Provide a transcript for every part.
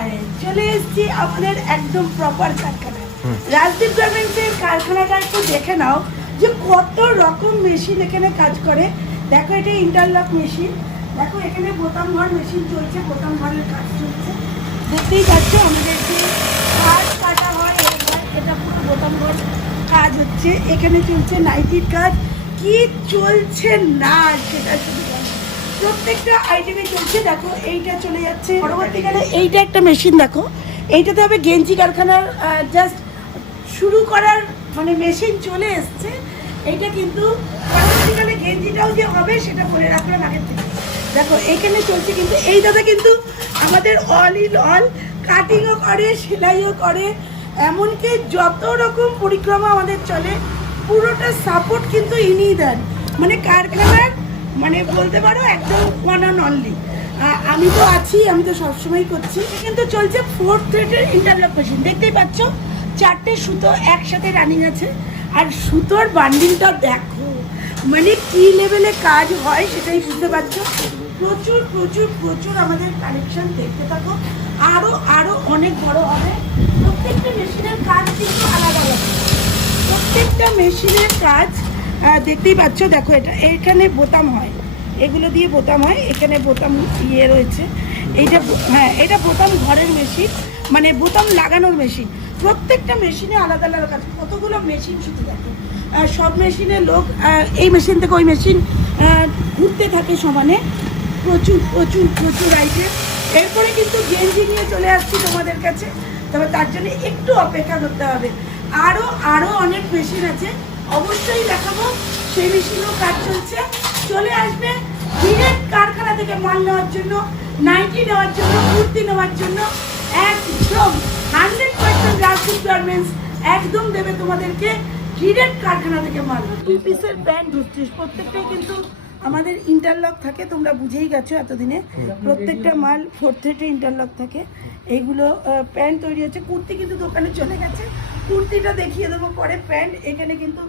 High চলে এসেছি আমাদের একদম প্রপার কারখানায়। রাজদীপ গার্মেন্টসের কারখানাটা একটু দেখে নাও যে কত রকম মেশিন এখানে কাজ করে। দেখো এটা ইন্টারলক মেশিন, দেখো এখানে বোতাম ঘর মেশিন চলছে, বোতাম ঘরের কাজ চলছে। দেখতেই পাচ্ছ আমাদের যে কাজ কাটা হয় এটা পুরো বোতাম ঘর কাজ হচ্ছে। এখানে চলছে নাইটির কাজ, কি চলছে না সেটা শুধু প্রত্যেকটা আইটেমে চলছে। দেখো এইটা চলে যাচ্ছে, পরবর্তীকালে এইটা একটা মেশিন দেখো, এইটাতে হবে গেঞ্জি কারখানার জাস্ট শুরু করার মানে মেশিন চলে এসছে। এইটা কিন্তু পরবর্তীকালে গেঞ্জিটাও যে হবে সেটা বলে রাখলাম আগের থেকে। দেখো এখানে চলছে কিন্তু এই দাদা কিন্তু আমাদের অল ইন অল কাটিংও করে, সেলাইও করে, এমনকি যত রকম পরিক্রমা আমাদের চলে পুরোটা সাপোর্ট কিন্তু ইনিই দেন। মানে কারখানার মানে বলতে পারো একদম ওয়ান অ্যান্ড অনলি। আমি তো আছি, আমি তো সবসময় করছি। কিন্তু চলছে 4 থ্রেডের ইন্টারলক মেশিন, দেখতেই পাচ্ছ 4টে সুতো একসাথে রানিং আছে। আর সুতোর বান্ডিলটা দেখো, মানে কি লেভেলে কাজ হয় সেটাই বুঝতে পারছো। প্রচুর প্রচুর প্রচুর আমাদের কালেকশন, দেখতে থাকো, আরও আরও অনেক বড় হবে। প্রত্যেকটা মেশিনের কাজ কিন্তু আলাদা আলাদা, প্রত্যেকটা মেশিনের কাজ দেখতেই পাচ্ছ। দেখো এটা এইখানে বোতাম হয়, এগুলো দিয়ে বোতাম হয়, এখানে বোতাম ইয়ে রয়েছে। এইটা হ্যাঁ, এটা বোতাম ঘরের মেশিন, মানে বোতাম লাগানোর মেশিন। প্রত্যেকটা মেশিনে আলাদা আলাদা কাজ। কতগুলো মেশিন শুধু দেখো, সব মেশিনে লোক এই মেশিন থেকে ওই মেশিন ঘুরতে থাকে সমানে। প্রচুর প্রচুর প্রচুর আইটেম। এরপরে কিন্তু গেঞ্জি নিয়ে চলে আসছি তোমাদের কাছে, তবে তার জন্য একটু অপেক্ষা করতে হবে। আরও আরও অনেক মেশিন আছে, অবশ্যই দেখাবো। সেই মেশিনেও কাজ চলছে। চলে আসবে ডিরেক্ট কারখানা থেকে মাল নেওয়ার জন্য, নাইটি নেওয়ার জন্য, কুর্তি নেওয়ার জন্য। একদম 100% রাজদীপ গার্মেন্টস একদম দেবে তোমাদেরকে ডিরেক্ট কারখানা থেকে মাল। 2 পিসের প্যান্ট হচ্ছে, প্রত্যেকটাই কিন্তু আমাদের ইন্টারলক থাকে, তোমরা বুঝেই গেছো এতদিনে। প্রত্যেকটা মাল 4 থ্রেডে ইন্টারলক থাকে। এইগুলো প্যান্ট তৈরি হচ্ছে। কুর্তি কিন্তু দোকানে চলে গেছে, কুর্তিটা দেখিয়ে দেবো পরে। প্যান্ট এখানে কিন্তু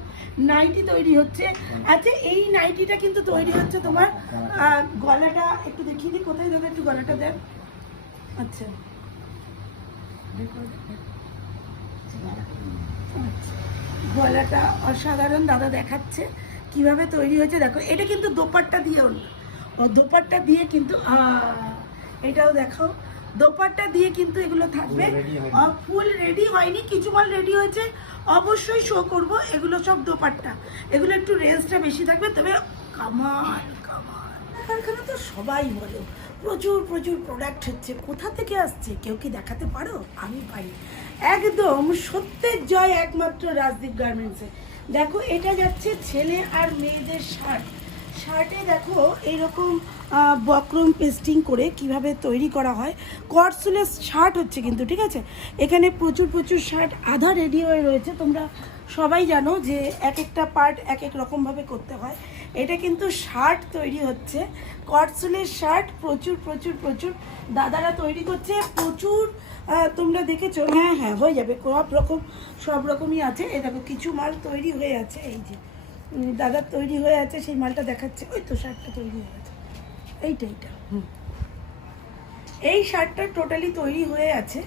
নাইটি তৈরি হচ্ছে। আচ্ছা এই নাইটিটা কিন্তু তৈরি হচ্ছে তোমার গলাটা একটু দেখিয়ে দিই, কোথায় দেবে একটু গলাটা দেখ। আচ্ছা গলাটা অসাধারণ, দাদা দেখাচ্ছে কিভাবে তৈরি হয়েছে। দেখো এটা কিন্তু দোপাট্টা দিয়েও না, দোপাট্টা দিয়ে কিন্তু এটাও দেখো, দোপাট্টা দিয়ে কিন্তু এগুলো থাকবে। ফুল রেডি হয়নি, কিছু মাল রেডি হয়েছে, অবশ্যই শো করব। এগুলো সব দোপাট্টা, এগুলো একটু রেঞ্জটা বেশি থাকবে, তবে কামাল কামাল। কারখানা তো সবাই বলো প্রচুর প্রচুর প্রোডাক্ট হচ্ছে, কোথা থেকে আসছে কেউ কি দেখাতে পারো? আমি পারি। একদম সত্যের জয় একমাত্র রাজদীপ গার্মেন্টসে। দেখো এটা যাচ্ছে ছেলে আর মেয়েদের শার্ট। শার্টে দেখো এইরকম বক্রম পেস্টিং করে কিভাবে তৈরি করা হয়। কটসুলেস শার্ট হচ্ছে কিন্তু, ঠিক আছে। এখানে প্রচুর প্রচুর শার্ট আধা রেডি হয়ে রয়েছে। তোমরা সবাই জানো যে এক একটা পার্ট এক এক রকমভাবে করতে হয়। এটা কিন্তু শার্ট তৈরি হচ্ছে, কটসুলের শার্ট। প্রচুর প্রচুর প্রচুর দাদারা তৈরি করছে, প্রচুর। তোমরা দেখেছো, হ্যাঁ হ্যাঁ হয়ে যাবে, সব রকমই আছে। এই দেখো কিছু মাল তৈরি হয়ে আছে, এই যে দাদার তৈরি হয়ে আছে, সেই মালটা দেখাচ্ছে। ওই তো শার্টটা তৈরি হয়ে আছে, এইটা এই শার্টটা টোটালি তৈরি হয়ে আছে।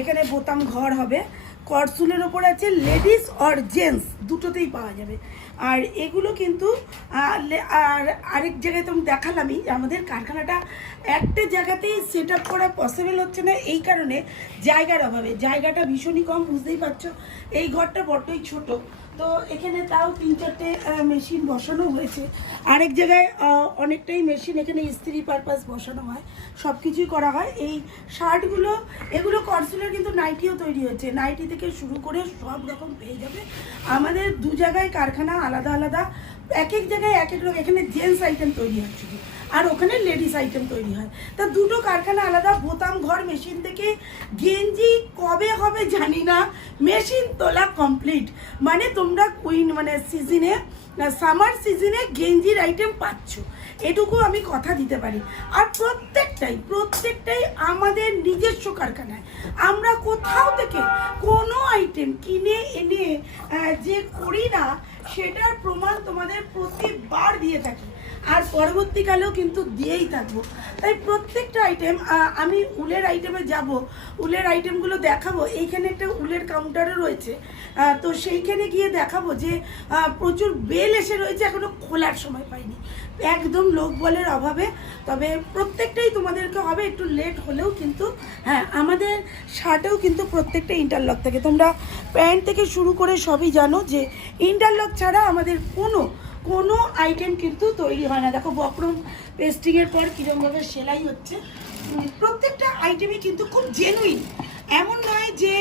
এখানে বোতাম ঘর হবে, কটসুলের ওপর আছে, লেডিস আর জেন্টস দুটোতেই পাওয়া যাবে। আর এগুলো কিন্তু আর আরেক জায়গায় তো দেখালামই, আমাদের কারখানাটা একটা জায়গাতেই সেট আপ করা পসিবল হচ্ছে না, এই কারণে জায়গার অভাবে। জায়গাটা ভীষণই কম, বুঝতেই পারছো। এই ঘরটা বড্ডই ছোট, তো এখানে তাও 3-4টে মেশিন বসানো হয়েছে। আরেক জায়গায় অনেকটাই মেশিন এখানে ইস্ত্রি পারপাস বসানো হয়, সব কিছুই করা হয়। এই শার্টগুলো এগুলো কটসুলের কিন্তু নাইটিও তৈরি হচ্ছে, নাইটি থেকে শুরু করে সব রকম পেয়ে যাবে। আমাদের 2 জায়গায় কারখানা আলাদা আলাদা, এক এক জায়গায় এক এক রকম। এখানে জেন্টস আইটেম তৈরি হচ্ছে আর ওখানে লেডিস আইটেম তৈরি হয়, তা দুটো কারখানা আলাদা। বোতাম ঘর মেশিন থেকে গেঞ্জি কবে হবে জানি না, মেশিন তোলা কমপ্লিট। মানে তোমরা মানে সিজনে, সামার সিজনে গেঞ্জির আইটেম পাচ্ছ, এটুকু আমি কথা দিতে পারি। আর প্রত্যেকটাই আমাদের নিজস্ব কারখানায়। আমরা কোথাও থেকে কোনো আইটেম কিনে এনে যে করি না, সেটার প্রমাণ তোমাদের প্রতিবার দিয়ে থাকি। আর পরবর্তীকালেও কিন্তু দিয়েই থাকবো। তাই প্রত্যেকটা আইটেম আমি উলের আইটেমে যাব, উলের আইটেমগুলো দেখাবো। এইখানে একটা উলের কাউন্টারও রয়েছে, তো সেইখানে গিয়ে দেখাবো যে প্রচুর বেল এসে রয়েছে, এখনো খোলার সময় পাইনি, একদম লোক বলের অভাবে। তবে প্রত্যেকটাই তোমাদেরকে হবে, একটু লেট হলেও কিন্তু হ্যাঁ আমাদের শার্টেও কিন্তু প্রত্যেকটা ইন্টারলক থাকে। তোমরা প্যান্ট থেকে শুরু করে সবই জানো যে ইন্টারলক ছাড়া আমাদের কোনো আইটেম কিন্তু তৈরি হয় না। দেখো বক্রম পেস্টিংয়ের পর কীরকমভাবে সেলাই হচ্ছে, প্রত্যেকটা আইটেমই কিন্তু খুব জেনুইন। এমন নয় যে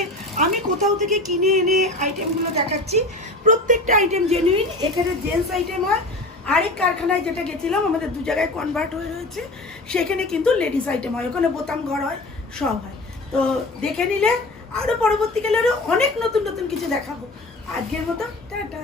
আমি কোথাও থেকে কিনে এনে আইটেমগুলো দেখাচ্ছি, প্রত্যেকটা আইটেম জেনুইন। এখানে জেন্টস আইটেম হয়, আরেক কারখানায় যেটা গেছিলাম আমাদের দু জায়গায় কনভার্ট হয়ে রয়েছে, সেখানে কিন্তু লেডিস আইটেম হয়, ওখানে বোতাম ঘর হয়, সব হয়। তো দেখে নিলে আরও পরবর্তীকালে আরও অনেক নতুন নতুন কিছু দেখাবো। আজকের মতো টাটা।